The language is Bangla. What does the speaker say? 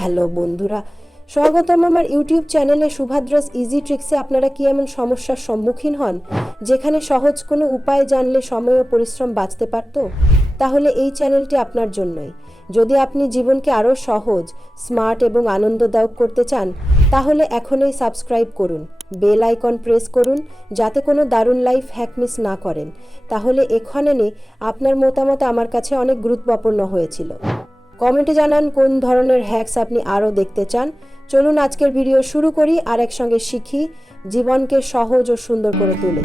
হ্যালো বন্ধুরা, স্বাগতম আমার ইউটিউব চ্যানেলে সুভাদ্রাস ইজি ট্রিক্সে। আপনারা কি এমন সমস্যার সম্মুখীন হন যেখানে সহজ কোনো উপায় জানলে সময় ও পরিশ্রম বাঁচতে পারত? তাহলে এই চ্যানেলটি আপনার জন্যই। যদি আপনি জীবনকে আরও সহজ, স্মার্ট এবং আনন্দদায়ক করতে চান তাহলে এখনই সাবস্ক্রাইব করুন, বেল আইকন প্রেস করুন যাতে কোনো দারুণ লাইফ হ্যাক মিস না করেন। তাহলে এখানে আপনার মতামত আমার কাছে অনেক গুরুত্বপূর্ণ হয়েছিল। কমেন্টে জানান কোন ধরনের হ্যাকস আপনি আরও দেখতে চান। চলুন আজকের ভিডিও শুরু করি আর একসঙ্গে শিখি জীবনকে সহজ ও সুন্দর করে তুলে।